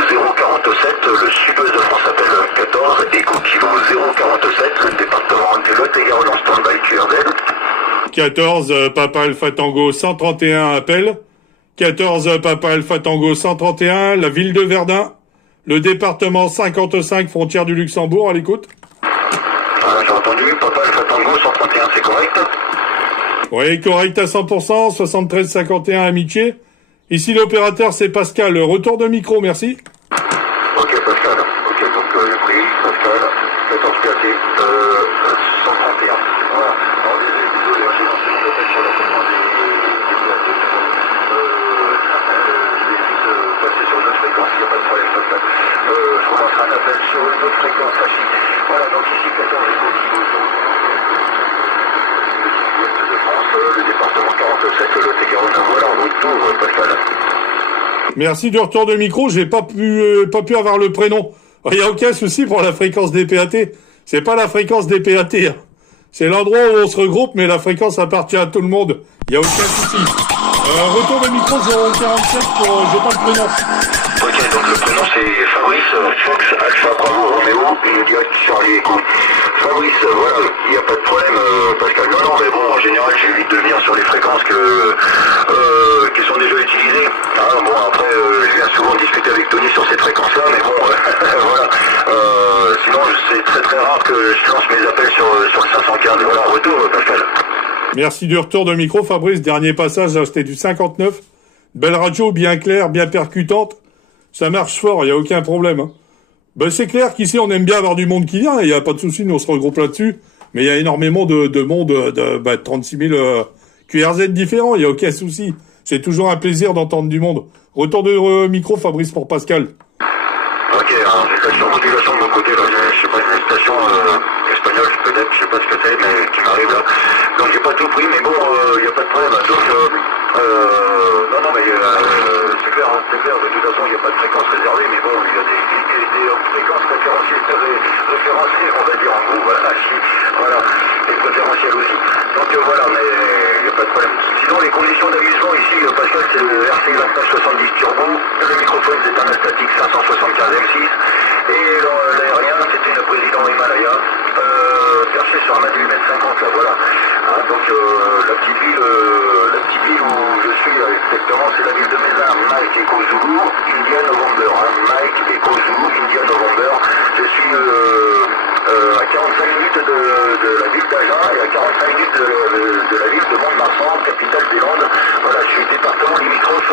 047, le sud-ouest de France appelle 14, Echo Kilo 047, le département du Lot-et-Garonne en stand-by QRZ. 14, Papa Alpha Tango 131 appelle. 14, Papa Alpha Tango 131, la ville de Verdun. Le département 55, frontière du Luxembourg, à l'écoute. J'ai entendu, Papa Alpha Tango 131, c'est correct? Oui, correct à 100%, 73 51 Amitié. Ici l'opérateur c'est Pascal, retour de micro, merci. Ok Pascal, ok donc le prix, Pascal, 14 KT, 131. Voilà, alors désolé, j'ai lancé une appel sur la commande des KT. J'ai vite passé sur une autre fréquence, il n'y a pas de problème Pascal. Je commencerai un appel sur une autre fréquence, Hachi. Voilà, donc ici 14 Echo Kilo de France, le département 47, le Lot-et-Garonne, voilà en retour Pascal. Merci du retour de micro, j'ai pas pu avoir le prénom. Il n'y a aucun souci pour la fréquence des PAT. C'est pas la fréquence des PAT. Hein. C'est l'endroit où on se regroupe, mais la fréquence appartient à tout le monde. Il n'y a aucun souci. Retour de micro 047 pour... j'ai pas le prénom. Ok, donc le prénom c'est Fabrice, Fox, Alpha, Bravo, Roméo, et direct Charlie Echo. Fabrice, voilà, il n'y a pas de problème, Pascal. Non, mais bon, en général, j'évite de venir sur les fréquences qui sont déjà utilisées. Ah, bon, après, je viens souvent discuter avec Tony sur cette fréquence-là, mais bon, voilà. Sinon, c'est très très rare que je lance mes appels sur le 515. Voilà, retour, Pascal. Merci du retour de micro, Fabrice. Dernier passage, c'était du 59. Belle radio, bien claire, bien percutante. Ça marche fort, il n'y a aucun problème. Hein. Ben, c'est clair qu'ici, on aime bien avoir du monde qui vient, il n'y a pas de souci, nous on se regroupe là-dessus. Mais il y a énormément de monde, 36 000 QRZ différents, il n'y a aucun souci. C'est toujours un plaisir d'entendre du monde. Retour de micro, Fabrice, pour Pascal. Ok, alors j'ai la modulation de mon côté, là, je sais pas, une station espagnole peut-être, je sais pas ce que c'est, mais qui m'arrive là. Donc j'ai pas tout pris, mais bon, il n'y a pas de problème. Donc, non, mais c'est clair, de toute façon, il n'y a pas de fréquence réservée, mais bon, il y a des fréquences référentielles, on va dire en gros, voilà, et préférentielles aussi. Donc voilà, mais il n'y a pas de problème. Sinon, les conditions d'amusement ici, Pascal, c'est le RC 2970 Turbo, le microphone c'est un Astatic 575 M6, et l'aérien c'est une Président Himalaya, perché sur un mètre 50 là, voilà. Hein, donc la petite ville où je suis exactement, c'est la ville de Mézin, Mike Echo Zulu, India November, hein, Mike Echo Zulu, India November. Je suis à 45 minutes de la ville d'Agen et à 45 minutes de la ville de Mont-de-Marsan, capitale des Landes. Voilà, je suis département limitrophe